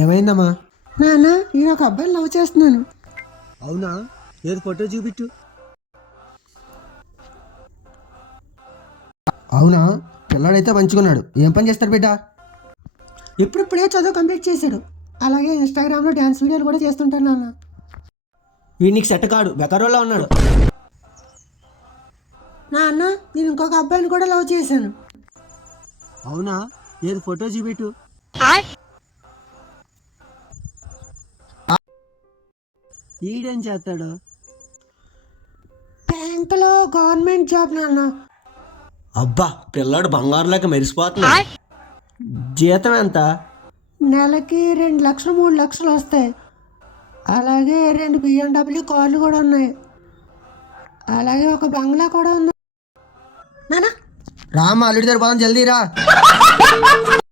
ఏమైందమ్మా? నాన్న నేను ఒక అబ్బాయిని లవ్ చేస్తున్నాను. అవునా? ఏది ఫోటో చూపించు. అవునా? పిల్లాడైతే మంచుకున్నాడు. ఏం పని చేస్తాడు బిడ్డ? ఇప్పుడిప్పుడే చదువు కంప్లీట్ చేశాడు. అలాగే ఇన్స్టాగ్రామ్లో డ్యాన్స్ వీడియోలు కూడా చేస్తుంటాను నాన్న. వీడికి సెట్ కాడు, బెకారోలా ఉన్నాడు. నాన్న నేను ఇంకొక అబ్బాయిని కూడా లవ్ చేశాను. అవునా? ఏది ఫోటో చూపెట్టు. ఈడేం చేస్తాడు? బ్యాంకులో గవర్నమెంట్ జాబ్ నాన్న. అబ్బా, పిల్లాడు బంగారులాగా మెరిసిపోతున్నాడు. జీతం ఎంత? నెలకి 2 లక్షలు 3 లక్షలు వస్తాయి. అలాగే 2 BMW కార్లు కూడా ఉన్నాయి. అలాగే ఒక బంగ్లా కూడా ఉంది నాన్న. రామా, అల్లుడి దగ్గర పోదాం, జల్దీ రా.